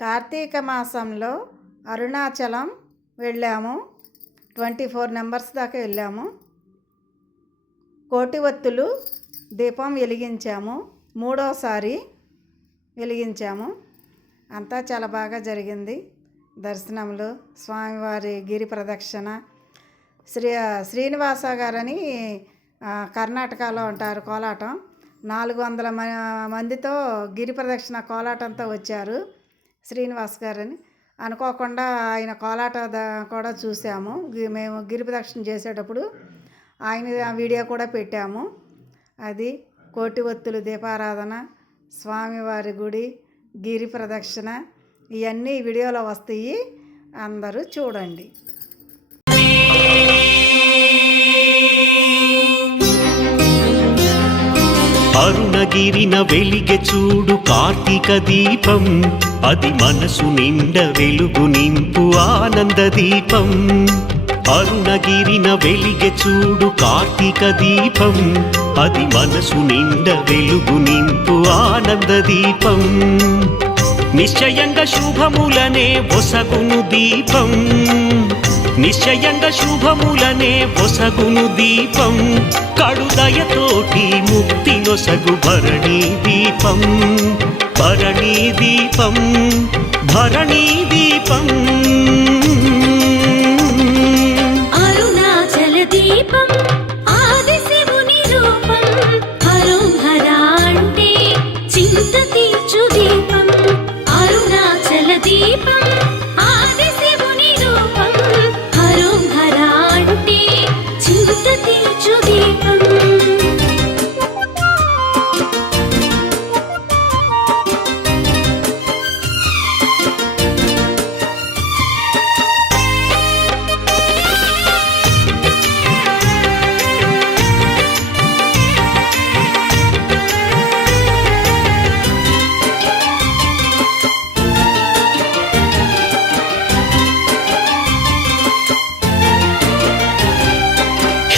కార్తీక మాసంలో అరుణాచలం వెళ్ళాము. 24 నెంబర్స్ దాకా వెళ్ళాము. కోటి ఒత్తులు దీపం వెలిగించాము. 3వసారి వెలిగించాము. అంతా చాలా బాగా జరిగింది. దర్శనములు, స్వామివారి గిరి ప్రదక్షిణ. శ్రీనివాస గారని కర్ణాటకలో ఉంటారు. కోలాటం 400 మందితో గిరి ప్రదక్షిణ కోలాటంతో వచ్చారు శ్రీనివాస్ గారని. అనుకోకుండా ఆయన కోలాట కూడా చూసాము. మేము గిరి ప్రదక్షిణ చేసేటప్పుడు ఆయన వీడియో కూడా పెట్టాము. అది కోటి ఒత్తులు దీపారాధన, స్వామివారి గుడి, గిరి ప్రదక్షిణ ఇవన్నీ వీడియోలో వస్తాయి. అందరూ చూడండి. అరుణగిరిన వెలిగె చూడు కార్తీక దీపం, అది మనసు నిండ వెలుగు నింపు ఆనంద దీపం. అరుణగిరిన వెలిగె చూడు కార్తీక దీపం, అది మనసు నిండ వెలుగు నింపు ఆనంద దీపం. నిశ్చయంగా శుభములనే ఒసగును దీపం, నిశ్చయంగా శుభములనే ఒసగును దీపం. కడుదయతోటి ముక్తి నొసగు భరణీ దీపం, భరణీ దీపం, భరణీ దీపం. అరుణాచల దీపం ఆది శివుని రూపం, హరం హరా అంటే చింత తీర్చు దీపం. అరుణాచల దీపం ఆది శివుని రూపం, హరం హరా అంటే చింత తీర్చు దీపం.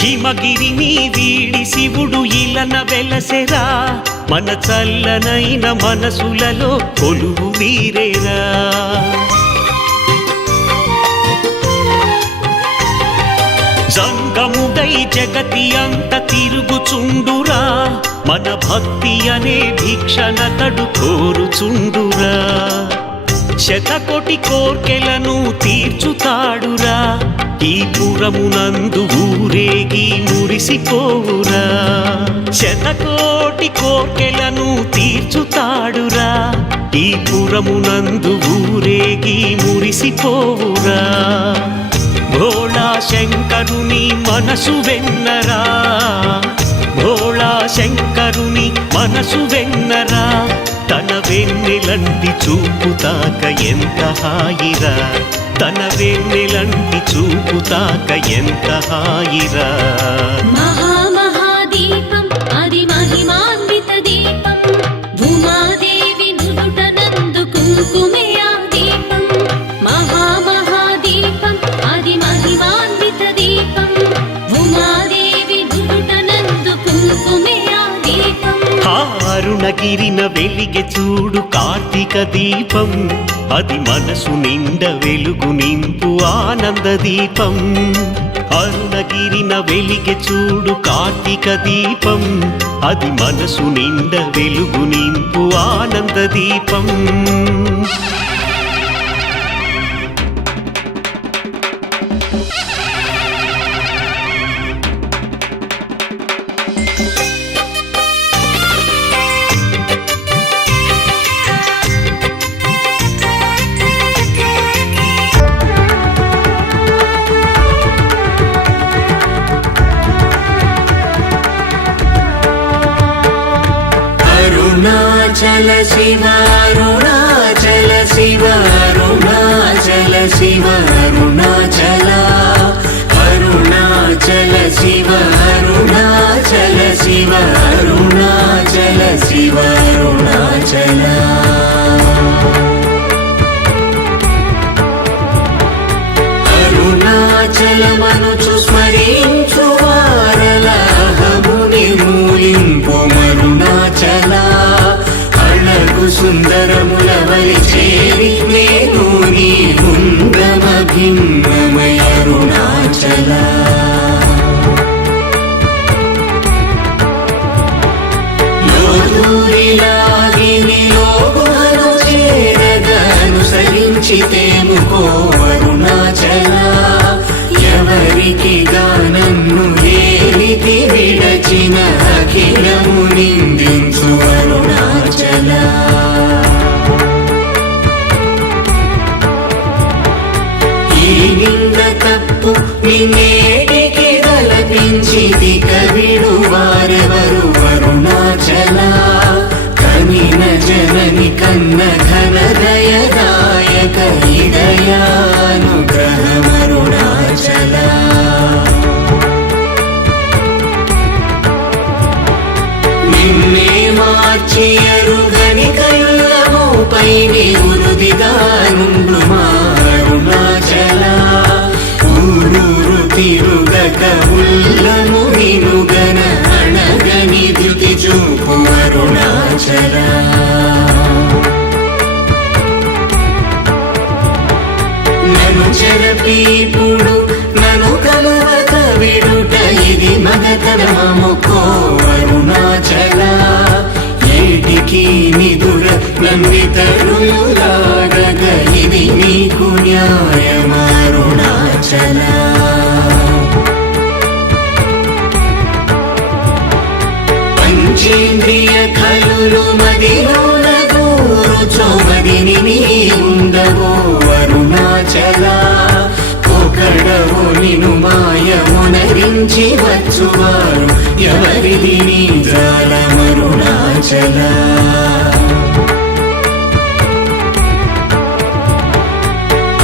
హిమగిరిని వీడి శివుడు ఇలన వెలసెరా, మన చల్లనైన మనసులలో కొలువు వీరేరా. జంగముడై జగతి అంత తిరుగుచుండురా, మన భక్తి అనే భిక్షణతడు కోరుచుండురా. శతకోటి కోర్కెలను తీర్చుతాడురా, ఈ పురమునందు ఊరేగి మురిసిపోవురా. శతకోటి కోర్కెలను తీర్చుతాడురా, ఈ పురమునందు ఊరేగి మురిసిపోవురా. భోళా శంకరుని మనసు వెన్నరా, భోళా శంకరుని మనసు వెన్నరా. తన వెన్నెలంటి చూపుతాక ఎంత హాయిరా, తన వెన్నెలంటి చూపుతాక ఎంత హాయిరా. మహామహాదీపం అది మహిమాన్విత దీపం, భూమాదేవి నుదుటనందు కుంకుమే ఆ దీపం. మహామహాదీపం అది మహిమాన్విత దీపం, భూమాదేవి నుదుటనందు కుంకుమే ఆ దీపం. అరుణగిరిన వెలిగె చూడు కార్తీక దీపం, అది మనసు నిండ వెలుగు నింపు ఆనంద దీపం. అరుణగిరిన వెలిగె చూడు కార్తీక దీపం, అది మనసు నిండ వెలుగు నింపు ఆనంద దీపం. అరుణాచల శివ అరుణాచల శివ అరుణాచల శివ అరుణాచల, అరుణాచల శివ అరుణాచల శివ అరుణాచల శివ అరుణాచల. అరుణాచలమనుచు స్మరించు వారల అహము నిర్మూలింపు మరుణాచల. అళగు సుందరముల వలి చేరి పిలిచితేముకో అరుణాచల ఎవరికి నన్ను ఏలితి విడచిన అఖిలము నిందించు అరుణాచల ఈ నింద తప్పు నిన్నేటికి తలపించి దికవిడు వారెవరు అరుణాచల కనిన జనని కన్న ఘన దయదాయక హృదయానుగ్రహమరుణాచల నిన్నే మార్చి అరుగని కళ్ళమోపై ఉరుదిగా నుండు అరుణాచల ఊరూరు తిరుగక ఉల్లము వినుగన అణగని ద్యుతి చూపు అరుణాచల నన్ను చెరపీపుడు నన్ను కలవక విడుట ఇది మగతరమముకో అరుణాచల ఏటికి నిదుర నందితరులాగగ ఇది నీకు న్యాయమరుణాచల పంచేంద్రియ కలులు మదిలోన కూరుచోమదిని నీ ఉండవో అరుణాచల ఒకడవు నిను మాయమునరించి వచ్చువారు ఎవరిది నీ జాలమరుణాచల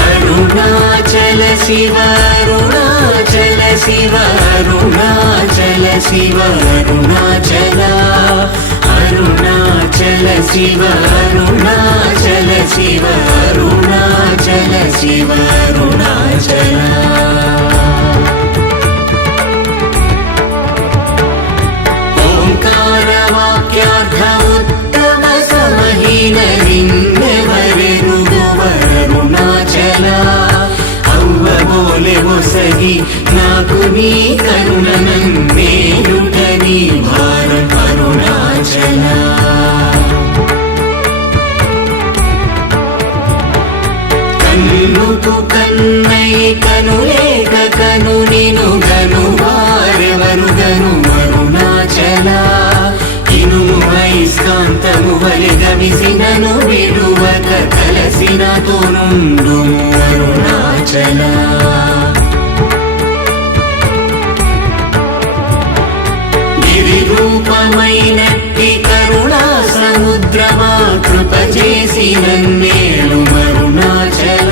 అరుణాచల శివ అరుణాచల శివ అరుణాచల శివ అరుణాచల అరుణాచల శివ అరుణాచల శివ అరుణాచల శివ అరుణాచల ఓంకార వాక్యార్థ ఉత్తమ సమహీన అరుణాచల అవ్వబోలే ఒసగి నాకు నీ కరుణ నన్నేలుట నీ భారం అరుణాచల కన్నుకు కన్నై కనులేక కను నిను గను వారెవరు గను అరుణాచల ఇనుము ఐస్కాంతము వలె గమిసినను విడువక కలసినతో నుండు అరుణాచల గిరి రూపమైనట్టి కరుణా సముద్రమా కృప చేసి నన్నేలు అరుణాచల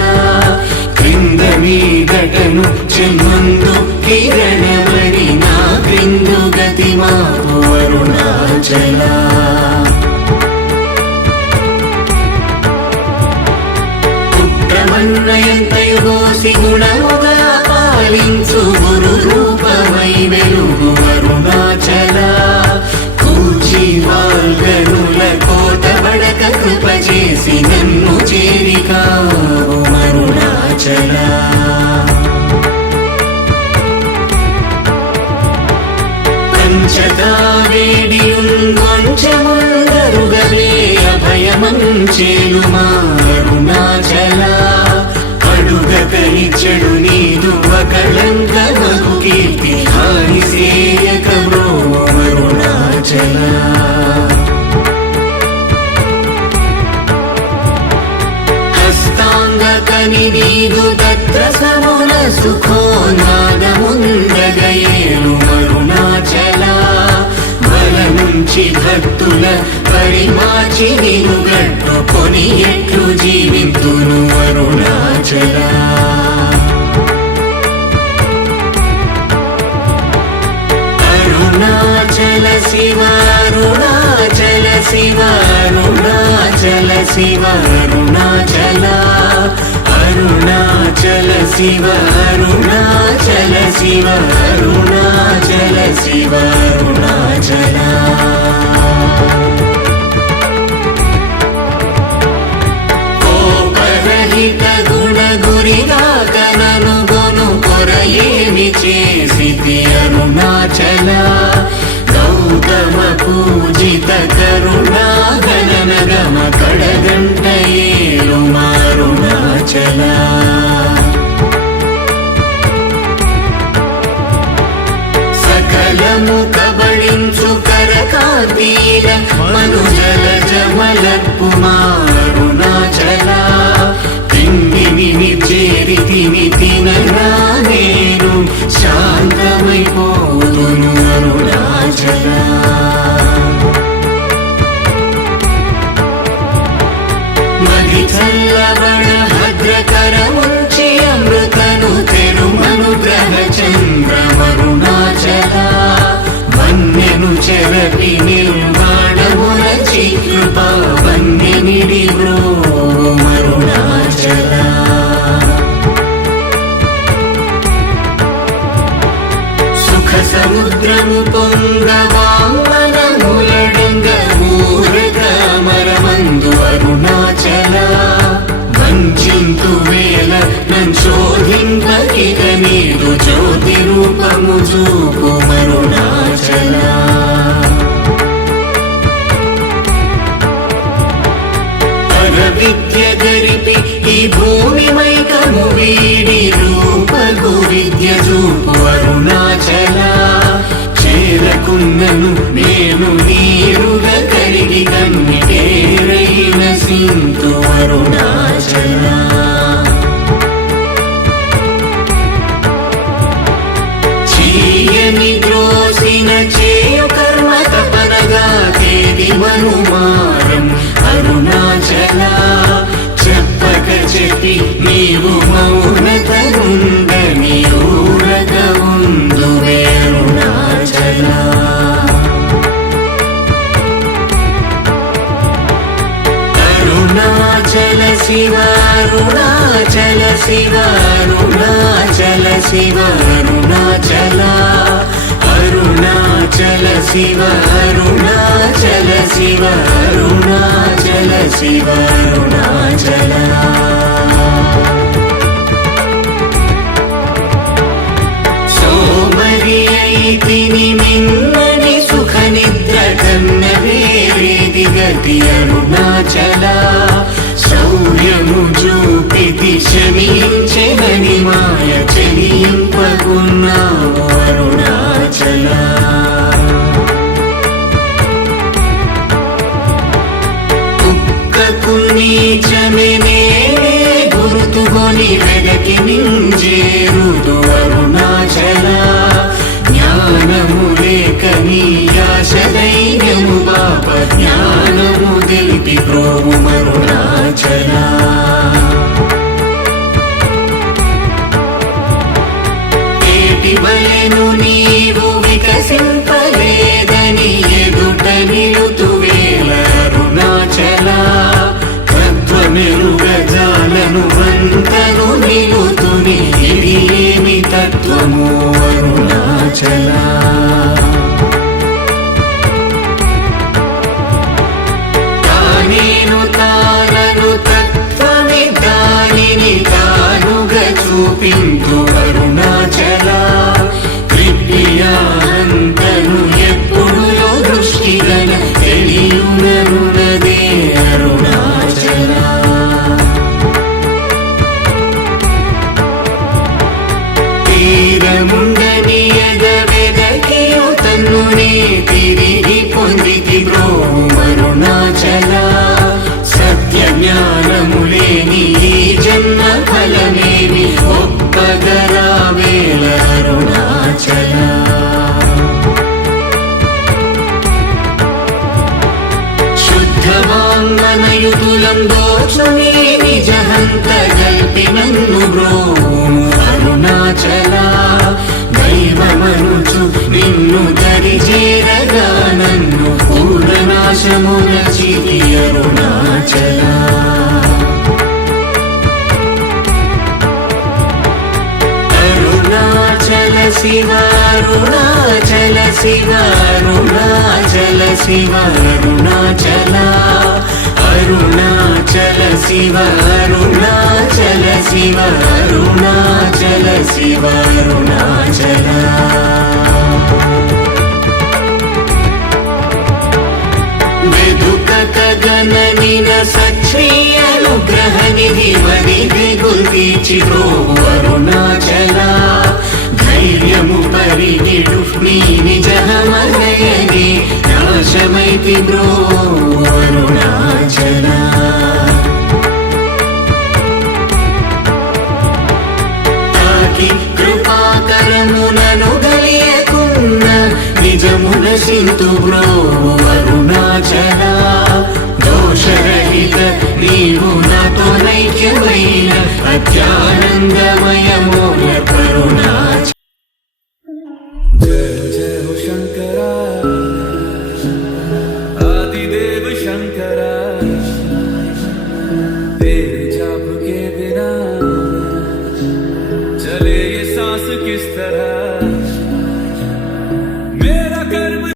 క్రింద మీదటను చెమ్మందు కిరణమణి నా క్రిందు గతి మాకు అరుణాచల పుత్రమన్నయంతయుగోసి గుణముగా పాలించు గురు రూపమై వెలుగు అరుణాచల కూచి వాల్గనుల కోట బడక కృప చేసి నన్ను చేరికావు అరుణాచల పంచదావేడియుంగొంచెముందరుగలే అభయమంచేను మా అరుణాచల అడుగకని చెడు నీదు ఒకళంక మగు కీర్తి హాని సేయక బ్రో అరుణాచల హస్తాంగకని నీదు తత్ర సమున సుఖో నాదముందగయేను అరుణాచల బల నుంచి భక్తుల పరిమాచి నిను గట్టుకొని ఎట్లు జీవింతును అరుణాచల అరుణాచల శివ అరుణాచల శివ అరుణాచల శివ అరుణాచల అరుణాచల శివ అరుణాచల శివ అరుణాచల శివ అరుణాచల కోపరహిత గుణ గురిగా కనను గొను కొరయేమి చేసితి అరుణాచల గౌతమ పూజిత కరుణా గణన గమ కడగంట ఏలు మారుణాచల లీల మనుజల జమలర్పుమా అరుణాచల తిండిని చేరితిని తినగా నేను శాంతమైపోదును అరుణాచల మది చల్లబడ భద్రకరముంచి అమృతను తెరుమనుగ్రహ చంద్రమరుణాచల వన్యను చెరపి నిర్మాణమురచి కృపా వన్యనిడి మరుణాచల సుఖ సముద్రము పొంగవామనములడంగ ఊరక అమరమందు అరుణాచల వంచింతు వేల నంశోధింపకిక నీదు జ్యోతి రూపము చూపు మరుణాచల విద్య గరిపి ఈ భూమి మైకము వీడి రూపగు విద్య చూపు అరుణాచల చేరకున్నను నేను నీరుగా కరిగి కన్నిటేరైన సింతు అరుణాచల చీయని ద్రోసిన చేయు కర్మ తపనగా తేది మనుమారం అరుణాచల చెప్పక చెప్పి నీవు మౌనతనుండని ఊరక ఉందువే అరుణాచల అరుణాచల శివ అరుణాచల శివ అరుణాచల శివ అరుణాచల అరుణాచల శివ అరుణాచల శివ అరుణాచల శివ అరుణాచల సోమరి అయితిని మిన్నని సుఖ నిద్ర కన్న వేరేది గతి అరుణాచల శౌర్యము చూపితి శమించెనని మాయ చెలింపకున్నావు అరుణాచల కుక్కకు నీచమే గుర్తుకొని వెదకి నింజేరుదు అరుణాచల జ్ఞానము లేక నీ ఆశ ధైర్యము బాప జ్ఞానము తెలిపి ప్రోము అరుణాచల వలెను నీవు వికసింపలేదని ఎదుట నిలుతువేల అరుణాచల తత్వమెరుగజాలను వంతను నిలుతుని ఇది ఏమి తత్వము అరుణాచల తానేను తానను తత్వమే దానిని తానుగా చూపింతు అరుణాచల త్రిప్రియాంతను ఎప్పుడు దృష్టిగల తెలియునరునదే అరుణాచల తీరముండని ఎదవెదకియు తన్నునే తిరిగి పొందితి బ్రోము అరుణాచల సత్య జ్ఞానములేని ఈ జన్మ ఫలమేమి ఒప్పగరావేల అరుణాచల శుద్ధవాంగ్మనయుతులం దోషమే నిజహంత గల్పి నన్ను బ్రోము అరుణాచల దైవమనుచు నిన్ను దరిచేరగా నన్ను పూర్ణనాశమున చితి అరుణాచల అరుణాచల శివ అరుణాచల శివ అరుణాచల శివ అరుణాచల అరుణాచల శివ అరుణాచల శివ అరుణాచల శివ అరుణాచల వెదుకక గణనిన సచ్ఛ్రీయ అనుగ్రహ నిధి వరిది గుల్దీచి ప్రోవు అరుణాచల ధైర్యము పరిగిడు నీ నిజమనయని నాశ ప్రత్యక్షమైతి బ్రో అరుణాచల తాకి కృపాకరములను గలియకున్న నిజమున సింతు బ్రో అరుణాచల దోషరహిత నీవు నాతో నైక్యమైన అత్యానందమయ మూల కరుణాచల जय जय हो शंकरा आदिदेव शंकरा तेरे जाप के बिना चले ये सांस किस तरह